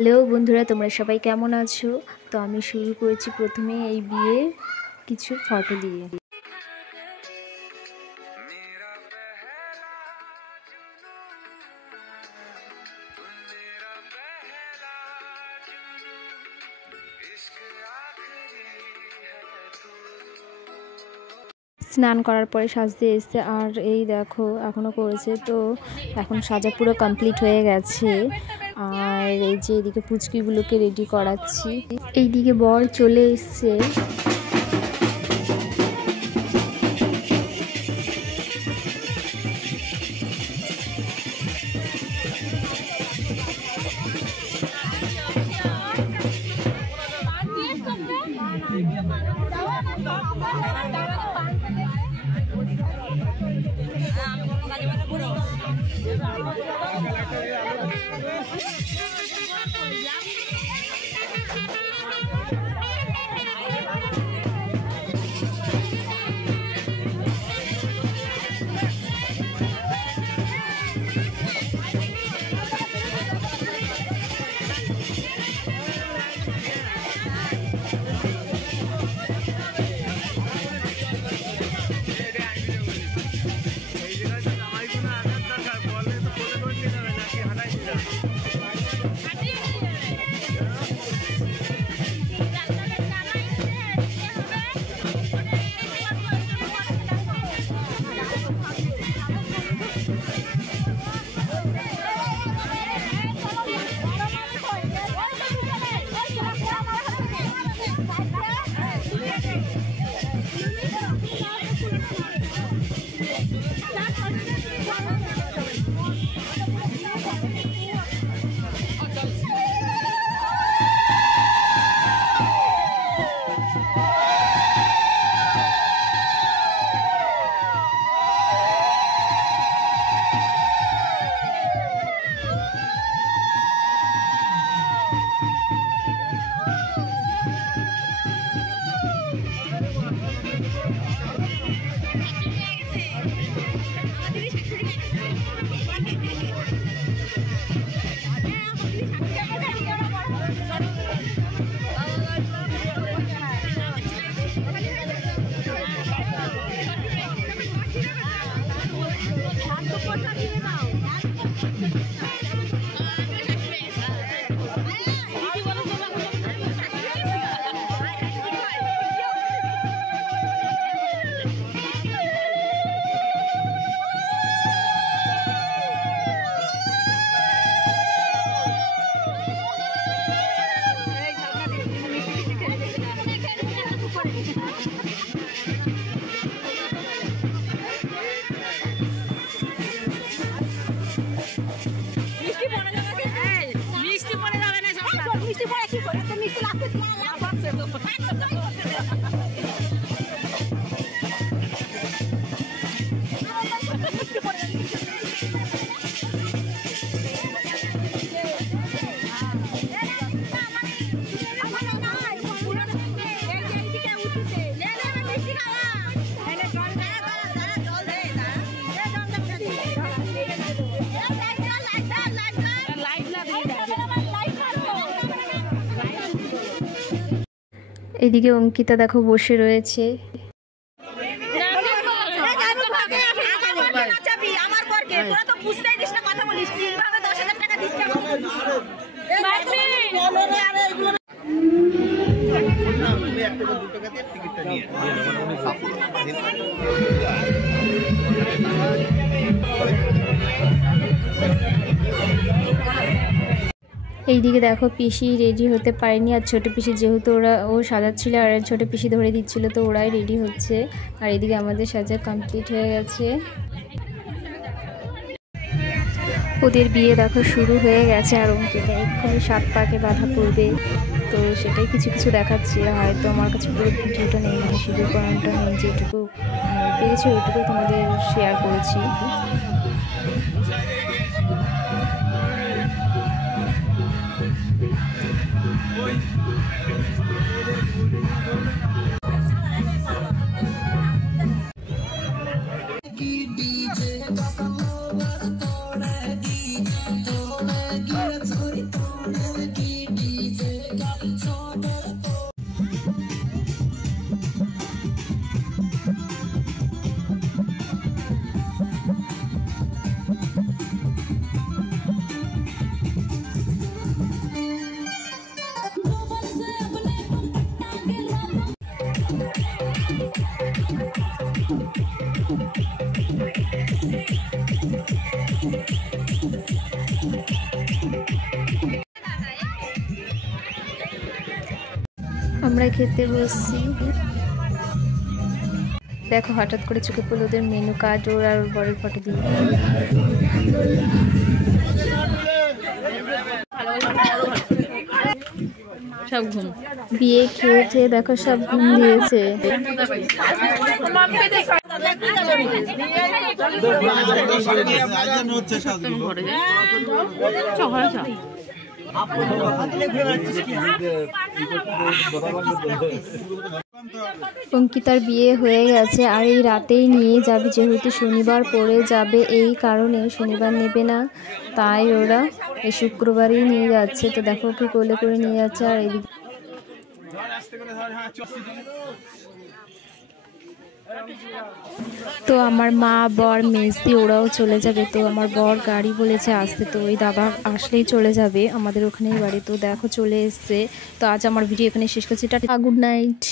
Hello বন্ধুরা, তোমরা সবাই কেমন আছো? তো আমি শুরু করেছি প্রথমে এই বিয়ের কিছু ফটো দিয়ে। স্নান করার পরে সাজতে এসছে, আর এই দেখো এখনও করেছে। তো এখন সাজা পুরো কমপ্লিট হয়ে গেছে। আর এই যে এদিকে পুচকিগুলোকে রেডি করাচ্ছি, এইদিকে বর চলে এসছে। এদিকে অঙ্কিতা দেখো বসে রয়েছে। এইদিকে দেখো পিসি রেডি হতে পারেনি, আর ছোটো পিসি যেহেতু ও সাজাচ্ছিল আর ছোটো পিসি ধরে দিচ্ছিল, তো ওরাই রেডি হচ্ছে। আর এদিকে আমাদের সাজা কমপ্লিট হয়ে গেছে। ওদের বিয়ে দেখো শুরু হয়ে গেছে, আর অঙ্কিতা এক্ষুনি 7 পাকে বাধা পড়বে। তো সেটাই কিছু কিছু দেখাচ্ছি। হয়তো আমার কাছে পুরো ভিডিওটা নেই, মানে সিঁদুর পরানোটা নেই, যেটুকু পেরেছি ওইটুকু তোমাদের শেয়ার করেছি। আমরা খেতে বসছি। দেখো হঠাৎ করে চোখে পড়লো ওদের মেনু কার্ড, ওর আর ওর বরের ফটো দিয়ে। সব ঘুম বিয়ে খেয়েছে, দেখো সব ঘুম দিয়েছে। অঙ্কিতার বিয়ে হয়ে গেছে আর এই রাতেই নিয়ে যাবে, যেহেতু শনিবার পড়ে যাবে এই কারণে শনিবার নেবে না, তাই ওরা এই শুক্রবারই নিয়ে যাচ্ছে। তো দেখো ওকে কোলে করে নিয়ে যাচ্ছে। আর এইদিকে তো আমার মা, বর, মেজদি ওরাও চলে যাবে। তো আমার বর গাড়ি বলেছে আসতে, তো ওই দাদা আসলেই চলে যাবে, আমাদের ওখানেই বাড়ি। তো দেখো চলে এসছে। তো আজ আমার ভিডিও এখানে শেষ করছি। Tata, good night.